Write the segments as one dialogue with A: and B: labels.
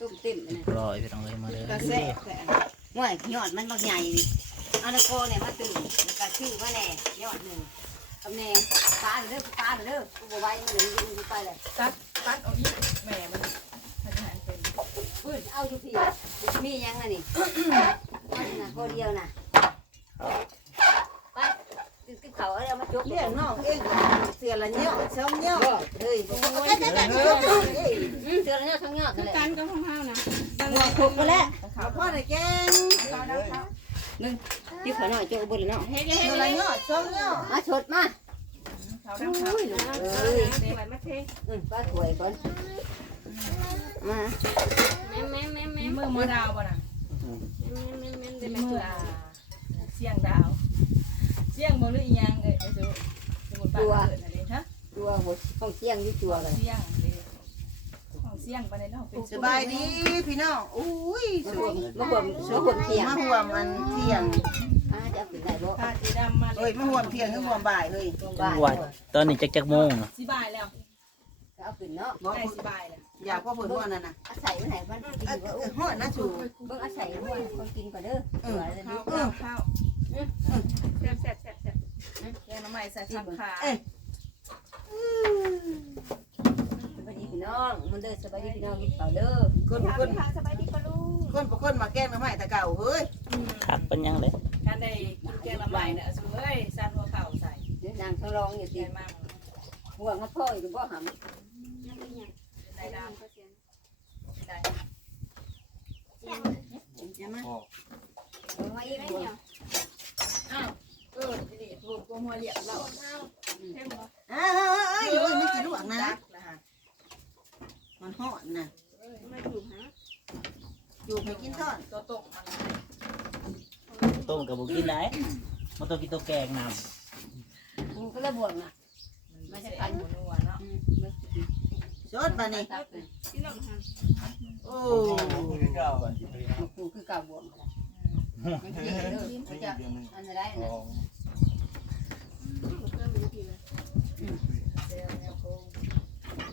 A: ตุ้มติ่มเลย
B: รอยพี่น้องเลยมาเลย
A: กระแสแต่ห่วยยอดมันบางใหญ่ดิเอาตะโกเนี่ยมาตื่นแล้วก็ชื่อว่าแน่ยอดหนึ่งกำแน่ตาเด้อตาเด้อกูบอกไว้มันเลยยิงไปเลย
C: ตัดตัดเอาอีกแม่มันทหารเป็น
A: ปืนเอาทุกทีมียังไงนี่เอาหน่ะโคเดียวน่ะไปตึกเขาเอามาจก
D: เลี้ยงน้องเองเสียละเนี้ยช่องเนี้ยเฮ้ย
A: เสือแล้วเนี่ยทั้งยอด
E: คือ
A: เลย
E: กันก็ของเฮานะ
A: หัวคุกไปแล้ว
D: ข้าวพ่อได้แกง
A: ที่ขอหน่อยจกบนเนาะ
E: เฮ็ด
D: เสี
E: เฮ็
D: ย
E: ด
D: ละ
E: เฮ็ด
D: เนี้ยช่องเนี้ย
A: มาชดมา
C: เขาดำเขา
A: อุ้ย
E: เอ้ยเดี๋ยวมาเท
A: อืมป้าถวยก่อนมา
E: แม่แม่แม่แม่
C: มีมือมือดาวป่ะน่ะ
E: แม่แม่แม่
C: มี
E: ได้
C: มื
E: มา
C: ออ่าเสียงดาวเสียงบ่หรืออีหยังเอ้ยไอ้สูสมุดปากเกิดอะไรฮะ
A: ตัวหัวห้องเที่ยงอยู่ตัวเลย
C: เสียงเด้ของเสียงปานใดเนาะเป็น
D: สบายดีพี่น้องอุ้ย
A: มา
D: ส
A: บ
D: ว
A: วยมมาบวมมาบวมเที่ยง
D: มาห่วมอันเที่ยง
A: อ่าจะเป็นไงบ่
C: ผ้าสีดำมาเล
D: เฮ้ย
C: ย
D: มาห่วมเที่ยงคือห่วมบ่ายเฮ้ย
A: บ้าน
B: ว่าตอนนี้จักจักโมงอะ
C: สิบายแล้ว
A: เอาขึ้นเนาะ
D: บอก
C: ใกล้สิบายแล้ว
D: อยากพ่อเพิ่นว่านั่นน่ะ
A: อาศัยไว้ไหนบ้าน
D: เออเออฮอดนะชู
A: เบิ่งอาศัยว่าคนกินก่อนเด้อตัวอะไร
C: ข้า
A: นี่
C: วข้าวข้าว
E: แซ่บแซ่บแซ่บแซ่บ
C: แกงน้ำใหม่ใส่ผักขา
D: เอ้ย
A: สบายดี พี่น้องมันเด้อสบายดีพี่น้องกินเปล่าเด้อ
D: คนคน
E: ทางสบายดีปะลุง
D: คนบ่คนมาแกล้งน้ำใหม่แต่เก่าเฮ้ย
B: คักเป็นยังเลย
C: การได้กินแกงน้ำใหม่เนี่ยสูเอ้ยสั่นหัวเข่าใส่
A: เดี๋ยวนางทั้งร้องอยู่
C: ใจ
A: สิ
C: มาก
A: ห่วงมาพ่ออยู่บ่หำ
E: ยังไม่ยัง
C: ได้ดาวได้
D: ใช่ไหม
A: เบิ่งมาอีกห่วง
C: อ้าวเออทีนี้ถูกกหัวเหลี่ยมเรา
E: เต็มบ่
D: เอ้ยเอ้ยเอ้ยเอ้ยมันสิลวกนะ
C: จักนะฮะ
D: มันฮอดนะ
E: ไม่ถูกฮะ
D: อยู่ไปกินทอด
C: ตัวตกมัน
B: ต้มกับบุกินได้มันต้องกินตัวแกงน
A: กูก็เลยบ่วงน่ะ
C: มันจะกันหัวนัวเนาะ
A: อืมเบิ่งสิ
D: สดบานี่
A: ตักเลย
E: พี่น้องฮะ
D: โอ้
A: กูคือเก่าบ่วงมันขี้เด้อมันจะอันอะไรนะ
E: เพิ่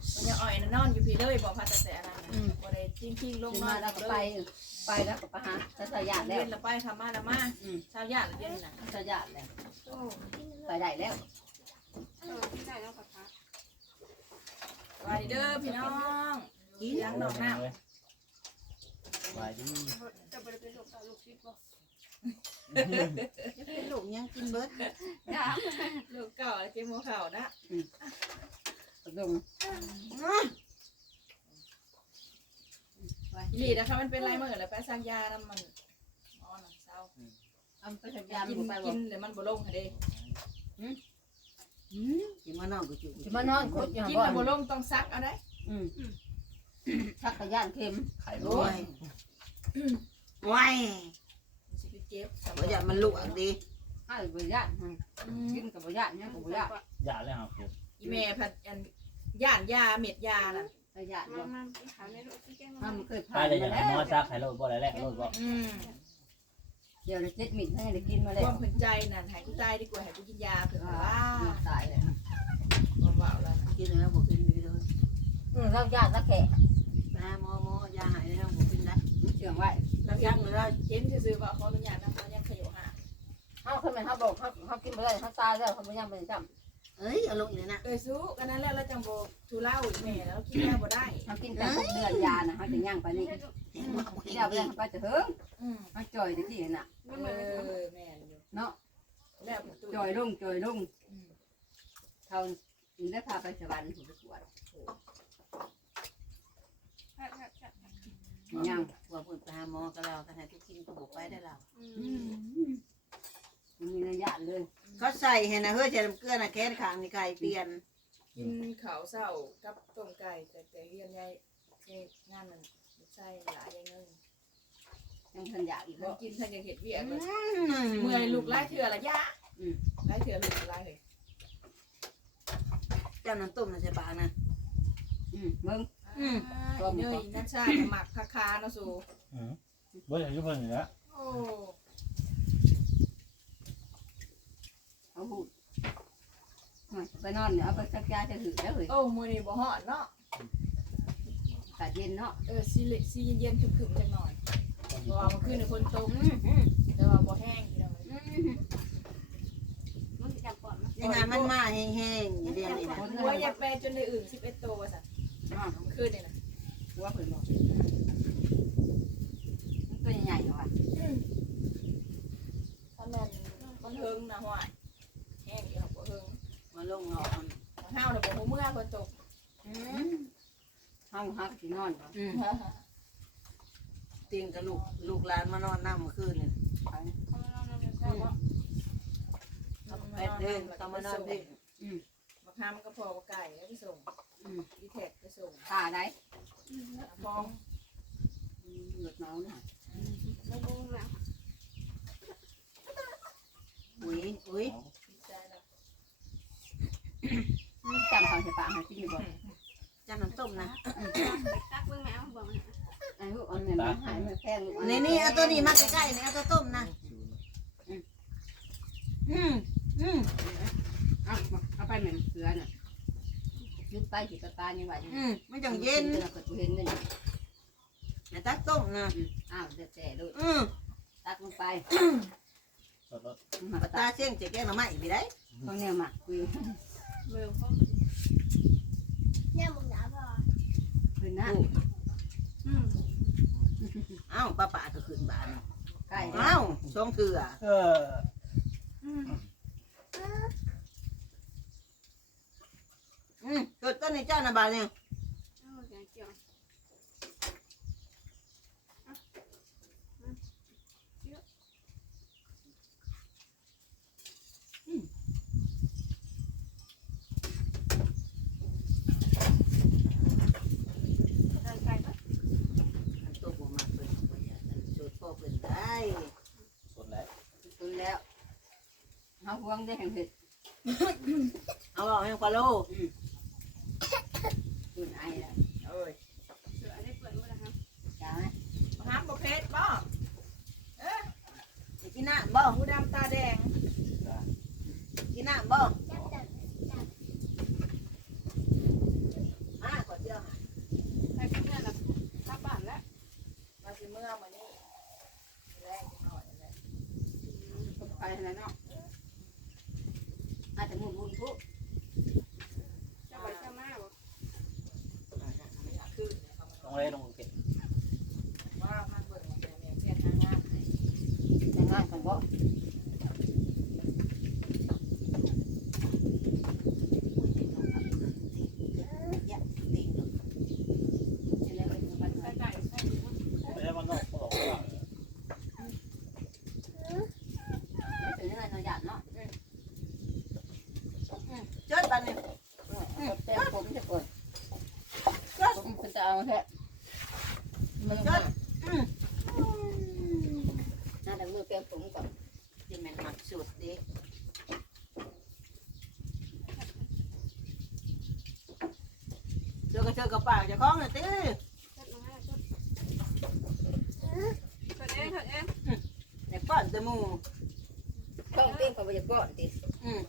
E: มอีกทีเลย
C: เซลเนี่ยโค้งมันจะอ่อยนอนอยู่พี่เลยบอกพัดแต่อะไรนะบ่ได้ทิ้งทิ้งลง
A: ขึ้น
C: มา
A: มาแล้วก็ไปไปแล้วก็ไปหาสัตยา
C: เล่
A: แล้ว
C: นละไปทำมาละมา
A: อืม
C: ชาวญาติเรียนน่ะ
A: สัตยาแล้ว
E: โอ้
A: ไปได้แล้ว
E: เออที่ได้แล้วค่ะคะ
C: สวัสดีเด้อพี่น้อง
D: กิน
C: เลี้ยงดอกน้ำ
B: สบายดี
E: จะไปเป็นลูกตาลูกชิดบ่
D: เป็นลูกยังกินเบิด
E: จ้าำ
C: ลูกเก่าเจ้าโมเข่านะ
A: ลง
C: อีหลีนะคะมันเป็นไรเมื่อแล้วไปสร้างยาน้ำมันอ๋อน้ำเศร้า
A: เอาไปสัญญาณ
C: กิน
A: ไปบ
C: กิ
A: อก
C: นเดี๋ยวมันบ่ลงค่ะเด้
D: สิมานอนก็จุ
A: จะมานอนคดอยู่
C: กิน
A: บ่อ
C: แล้วบ่
A: น
C: ลงต้องซักเอาได้
A: อืมชักกระยานเค็ม
B: ไข่
D: โอ้
B: ร้อย
D: ยว้าย
C: มันสิไปเก็บ
D: บ่อยากมันลวกดิ
A: ให้บริยานกินกับบริยานเนี่ยกับบริยาน
B: อย่าเลยครับผม
C: อีแม่ผัดอันย่านยาเม็ดยาน่ะ
A: บริยาน
E: มา
A: ว่า
E: มาหาในลูกที่แก้
A: ถ้า
E: มา
A: มันเคย
B: ไป
A: ผ่าน
B: เลยอ
A: มา
B: ย่าง
A: แล้
B: มอ
A: ว
B: ซักไข่โรดบ่ได้แรกโรดบ่
C: อืม
A: เดี๋ยวเราเจ็ดมิตรให้ได้กินมาแล้
C: คววามเพิ่นใจนั่นให้กูตายดีกว่าให้กูกินยาเพิ่นว่า
A: ตายเลย
C: บ่ว่าแล้วนะ
D: กินแล้วบ่กินดีเลย
A: อืมเราญาติละแก่
D: ตาหมอหมอยาหายแล้วบ่กินได้
A: เชื่องไว้
C: แล้วยังเราเห็นซื่อๆว่าขออนุญาตนำเขายังขยโยหา
A: เขาเคยเป็นเขาบอกเขาเขากินไปได้เขาตายแล้วเขาไม่ยังเป็นจำ
D: เอ้ยเอาลงอีกเลยนะ
C: เอ้ยสู้กันนั้นแล้วเราจังบ่ทุเล่าอีแม่แล้วกินยาบ่ได้
A: เขากินแต่เดือนยานะเขาจะย่างไปนี่
D: เห็นบ่บ่เห็น
A: เดี๋ยวไป
D: อีก
A: ไปจะเฮิง
C: อืม
A: เขาจ่อยตะกี้น่ะ
E: มัน
C: เอ
E: เหมือน
C: อแม่นอยู่
A: เนาะ
C: แล้วประตู
A: จ่อยลุ่งจ่อยลุ่ง
C: อืม
A: เขาถึงได้พาไปสวรรค์ถูกตรวจย่าง
D: ว่าเพิ่นไปหาหมอก็แล้วกันให้ทุกกินก็บ่ไปได้แล้ว
A: มั นมีระยะเลย
D: เขาใส่ให้นะเฮ้ยใส่น้ำเกลือน่ะแค้นข้างนี่ไก่เปลี่ยน
C: กินข้าวเช้ากับต้มไก่แต่แต่เรียนยายเฮ็ดงานมันใช่หลายอย่างนึง
A: ยังทันอยากอีก
C: มั
A: บ่
C: นกินทันยังเฮ็ดเวียกเลยเมื่อยลูกหลายเทื่อละยะหลายเทื่อลูกหลายเฮ้ย
D: เจ้าน้ำต้มน่ะใส่ปากนะ
A: อืมเบิ่ง
C: อืมเนยน้ำชาหมักคาๆเนาะสู
B: บ่ได้อยู่เพิ่นนี่ละ
C: โอ้
A: เขาพูดไปนอนเนี่ยเอาไปสักยาจะถือแล้วเลย
C: โอ้มื้อนี้บ่ฮอดเนาะา
A: กาศเย็นเนาะ
C: เออซีเล็กซีเย็นๆคึมๆจังหน่อยเพราะว่ามันขึ้นในคนตก
A: อืมอืม
C: แต่ว่าบ่แห้งพี่น้อง
A: อืม
E: มึงจะจับก่อนมั้ย
D: ยังไงมันมาแห้งๆอยู่เดียวนี่นะ
C: หัวอย่าแปลจนได้อื่น11ตัวว่าซั่น
A: อ่า
C: ขึ้นนี่นะ
A: หัวเพิ่นบอกมันตัวใหญ่ๆเนาะว่ะ
C: ถ้าแม่นมันเฮิงนะห้วยแห้งอยู่บ่เฮิง
D: มาลงเนาะ
C: ห้าวน่ะบ่ฮู้เมื่อคนตก
A: อืมเฮาฮักสินอนบ่
D: อืมติงกับลูกลูกหลานมานอนน้ำเมื่อคืนนี่
E: เขาไม่นอนนอนจะแซ่บบ่
D: แปดเดือนต้องมานอนดิ
C: บักฮามก็พอบ่ไก่แล้วไปส่ง
A: อืม
C: อีแท็กไปส่ง
A: ท่าได้
C: ฟอง
A: อืมหลุดเมาน่ะ
E: บ่บ่แล้ว
D: อุ้ยอุ้ย
C: ดีใจแล้ว
A: อืม จำเขาใส่ปากให้กินอยู่บ่
D: จ้าน้ำต้มนะ
E: ตักเบิ่งแมวบ่มัน
A: อันลูกอันนี้มันหายมันแพงลูกอั
D: นี่นี่เอาตัวนี้มาใกล้ๆนี่เอาตัวต้มนะอืมอืม
A: เอาเอาไปเหมือนเสือน่ะยุบไปสิกระตายยังไหวอืม
D: ไมันจังเย็น
A: เราเกิดเห็นเลย
D: นะตักต้มนะ
A: อ้าวเด็ดแต่ลูก
D: อืม
A: ตักลงไปตา
D: เชี่ยงเจ๊แกงหน่อไม้อีกได้
A: เขาเนี่ยมักคุย
E: เบิ่งเขา
F: เนี่ยมึงหนาพอ
A: คุยนะ
E: อืม
D: เอ้าป้าป่าก็ขึ้นบ้าน
A: ใกล้
D: เอ้าชงเถื่อ
B: เออ
E: อืม
D: อืมเกิดต้นในเจ้านะบ้านเนี่ย
E: เอาแกงเจียว
A: ใกล้ใกล้
D: อันตัวผมมาเปิดไว้อย่าอันสูตรพ่อเปิดได้
B: สดแล้ว
A: ตุนแล้วเขาห่วง ได้แห่งเห็ด
D: เอาเอาให้ปลาโล
A: ตุนไอ้แล้ว
C: เอ้ย
E: เสือได้เปิดบ่ล่ะครับ
A: จ้าไหม
C: บักฮามบ่เพชรบ่
D: จะกินน้ำบ่
C: หูดำตาแดง
D: กินน้ำบ่
F: จับจับ
D: มาขอเดียวหา
E: ใครเป็นเพื่อนล่ะกลับบ้านแล้ว
C: มาสิเมื่อมานี่แรงจังหน่อยแหละ
A: ไปแล้วเนาะอาจจะมุ่งบุญทุก
E: จะไปจะมาบ่
C: ขึ้น
B: ต้องเลยลงเก็บ
C: ว่าพันเบิ่งแต่แม่เพียนทางงานให้
A: แต่งงานกันบ่
D: อย่าติงหรอก
A: จะได้ไปทำบ้าน
E: ใส่ไก่ใส่หมู
B: ไม่ได้มันนอกเขาบอกว่า
A: ถึงเงินเราหยาดเนาะ
D: เจิดบ้านเนี่ย
A: แต่ผมจะเปิดผมจะเอาแค่มัน
D: เจิ
A: ก็
D: ดอืม
A: น่าจะ มือเปลี่ยนผมกับ
D: ที่แม่นมักสูตรดิเจอก็เจอกับปากเจะคล้าของเลยติ
E: เฮ็ดมาให้เฮ็ดเฮ็ดเองเฮ็ดเอง
D: อยากป้อนแต่หมู
A: ต้องเต้นกับไปจะป้อนติ
D: อืม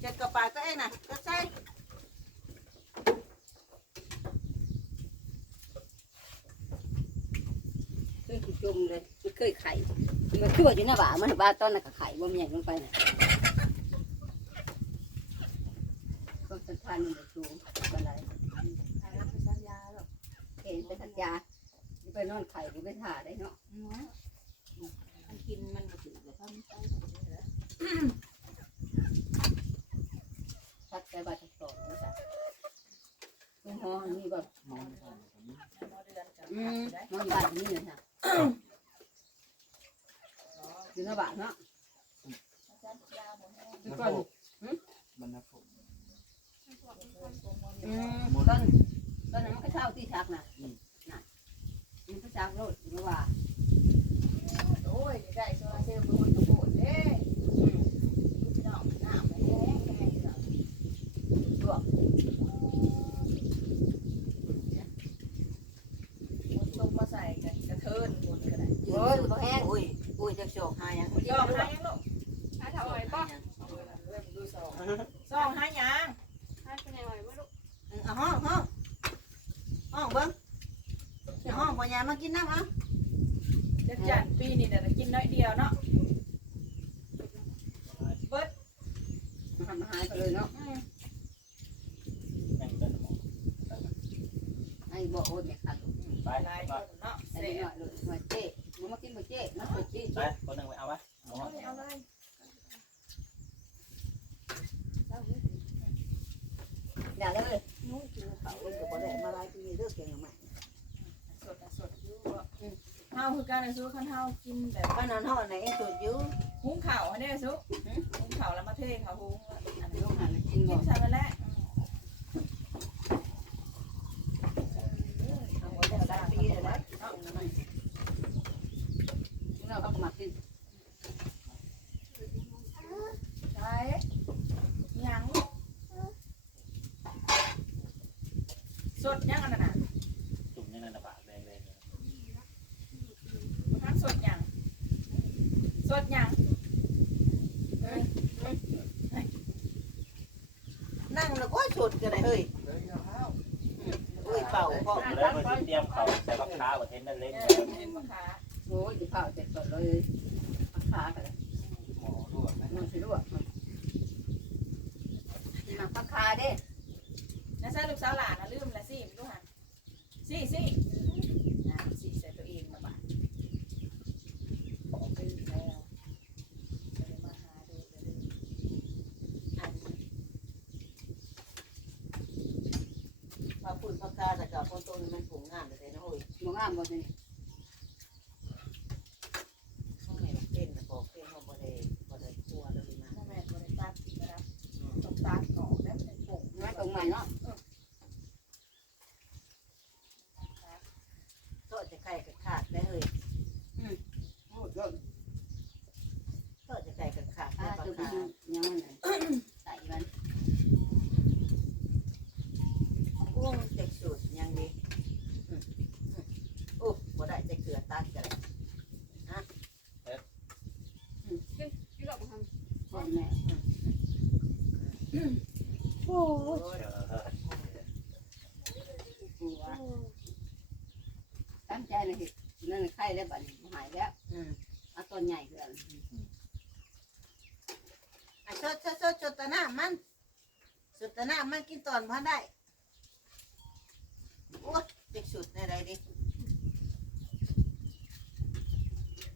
D: เจ็ดกับปากตัวเองน่ะก็ใช่
A: เคยจุ่มเลยมันเคยไข่มันคือว่าอยู่หน้าบ่ามันบ้าตอนนั้นก็ไข่บ่มีอย่างลงไปน่ะก็สถานนี่สูงบันได
C: ทางนั้นเป็นสัญญาหรอก
A: เห็นเป็นสัญญาไปนอนไข่หรือไปถ่าได้เนาะ
D: มันกินมันก็ถือเลยครับ
A: พัดไปบาดสองแล้วจ้ะเป็นห้องนี่แบบ
B: มอง
C: หมอเดือนกับ
A: อืม
C: ได้
A: นอนบ้านนี่เลยค่ะ อยู่หน้าบ้านเนาะ
C: สัญญาบ่แห้ง
A: คือก่อน
B: มันนะผม
A: อืมต้นต้นนั้นมันก็เช่าที่ชักน่ะน่ะมันก็ชักรถหรือว่า
C: โอ้ยได้โซลาเซลล์เป็นคนกระโดดเด้
A: อืม
C: พี่น้องน้ำไปแห้งแห้งอยู่แล้วคนตกมาใส่กันกระเทินคนก็ได้
A: โอ้ยบ่แห้ง
D: อุ้ยอุ้ยจะโชค ยัง
C: ยอมหายังลูก
E: ให้ถอยป่ะ
C: สองสองหายัง
E: ให้เป็นยังไงบ่ลูก
D: เอาห้องห้องอย่าห้องบ่ยามากินน้ำเอา
C: จัดจันปีนี้แต่ะกินน้อยเดียวเนาะเบิด
A: ทำหายไปเลยเนาะไอ้บอกโอ้ยไม่ขาด
B: ไป
C: หลาย
B: ไป
C: เนาะ
A: ไอ้
C: เสี
A: หน่อยเลยมาเจ๊มึงมากินมาเจ๊มาเจี้
B: ไปคนหนึ่งไปเอาไว้ อา
C: เอา
B: ไว้
C: เลยเอาเลย
A: อย่าเลย
D: นู้นกินเขาเองก็บ่ได้มาหลายปีเด้อแกงใหม่
C: สดสดอยู่เฮาคือการในสู้คันเฮากินแบบ
D: บ้านนอนห้อไหนเองสดอยู่
C: หุงข้าวอันนี้ซุหุงข้าวแล้วมาเทข้าวหูงอันนี้
A: ลูกหันกิน
C: กิ
A: บ่
C: นซะแล้วแหละ
D: เอาบ่ได้หลายปีแล้วนะ
A: เราก็มากิน
C: ใช่ยังสดยังอันนั้นน่ะ
B: จุ่มยังไงนะปากแดงเลย
C: ทั้งสดยังส ดยังเอ้ย
D: นั่งแล้วก็สดก็ได้เฮ้ยเฮ้ยเป่าพ่อ
B: แล้วมันเตรียมเขาใส่บักค้าบนเทนนั่นเล่น
C: เอ
B: แล้
C: อเห็นมะขา
A: โอ้ยจะข้าวเจ็ดสดเลยขากัน
B: หมอด้วยไหม
A: มันสิลวกมันปลาคาเด้
C: นะใช่ลูกสาวหลานนะลืมละสิไม่รู้หันสิสินะสิใส่ตัวเองมาบ้านลืมแล้วจะได้มาหาดูเลยอัน
D: มาพูดพักกาแต่กับคนโตนี่มันผงงานแต่นะเฮ้ย
A: บ่งามบ่นี่
D: ห้องไหนเต้นนะบอกเต้นเขาบ่ได้บ่ได้กลัวเลยมา
C: พ่อแม่บริตัดอีกแล้วต้องตัดออกแล้วมันโป่ง
A: มาตรงใหม่เนาะ
D: โตจะไข่กับขาดได้เฮ้ย
A: โอ้ยเยอะ
D: โตจะไข่กับขาด
A: อ่า
D: ได้ปาก
A: ตัวไป
D: กา
A: ดูยังมันใส่มัน
D: โอ้เด็กสุดยังดีโอ้บ่ได้จะเกลือตัดกัน
E: พี่หลอกมาท
A: พ่อแม่
D: โอ้
A: กูว่า ตั้งใจเลยสินั่นไข่ได้บัดนี้หายแล้ว
D: อืม
A: เอาต้นใหญ่คืออะไร
D: อะชดชดชดชดตะหน้ามันชดตะหน้ามันกินตอนพอได้โอ้เด็กสุดในไรดิ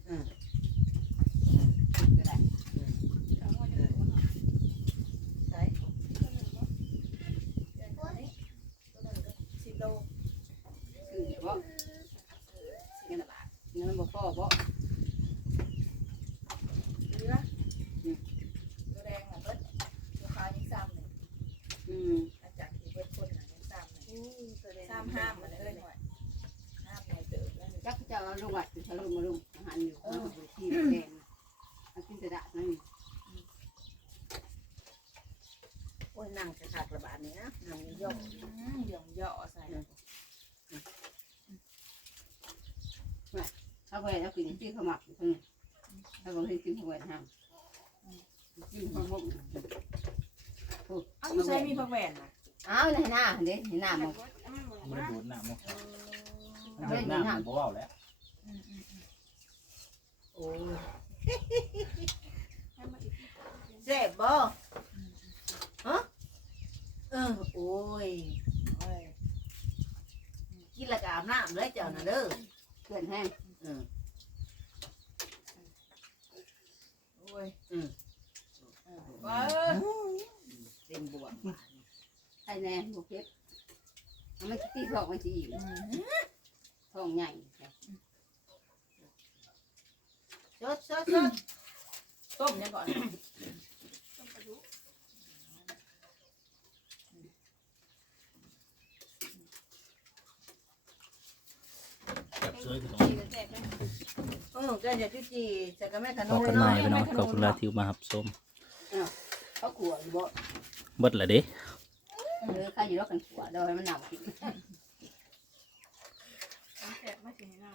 D: อืม
A: ก็ได้ำ
E: เอาไว้เดี๋ยวเนาะ
D: ใช่
C: ตัวหนึ่งก็เดือนนี้ตัวหนึ่งก็สิบโล
A: คือเดี๋ยวบ่
C: สิบตลาด
A: เงินบ่พอบ่
C: เหลือตัวแดงของเบิดราคายังซ้ำหนึ่ง
A: อืม
C: อาจากที่เบิดคนน่ะยังซ้ำหนึ่ง
D: อืมตัวเด่น
C: ซ้ำห้ามมันเลยหน่อยห้ามในเติบแล้วหนึ่ง
A: จักจะเอาลงวัดจะลงมาลงอาหารอยู่เอาไปที่แดงเอากินแต่ดะนั่น
D: โอ้ยนั่งจะขาดระบาดนี่นะนั่งย่อ
C: อืมเหยื่อเหยาะใส่
A: ถ้าไปแล้วกินที่ขมักเพิ่นถ้าบ่ให้กินหัวห้ามกินข้าวหมก
C: เอ้าอยู่ใส่มีผักแหวนนะ
A: อ้าวในหน้าเด้ในหน้ามัน
B: มันดูดหน้ามั้ง
A: เฮ้ย
B: หน้ามันบ่เว้าแล้ว
D: โอ้เจ็บบ่ฮะเออโอ้ยกินละกาบน้ำเลยเจ้าน่ะเด้อ
A: เพื่อนแห้ง
D: อืม
C: โอ้ย
D: อืม
C: ว้าเออ
D: เต็มบวก
A: ใช่แน่บ่เผ็ด มันตีท้องมันสิอยู่
C: อืม
A: ท้องใหญ่
D: ชดชดชด
C: ต้มยังก่อน
E: ต้มกระดูก
B: แบบสวยคือตรง
E: ตีกันแซ่บเลย
D: เออแกจะจุจีจะก็แม่ขน
B: ขอบ
D: ม
B: คุณ
D: เนาะ
B: นายพี่น้องขอบคุณลาทิวมาหับส้ม
A: เขาขัวอยู่บ่
B: เบิดละเด้
A: เออใครอยู่รอกกันขัวเดี๋ยวให้มันหนาวกิน
E: แซ่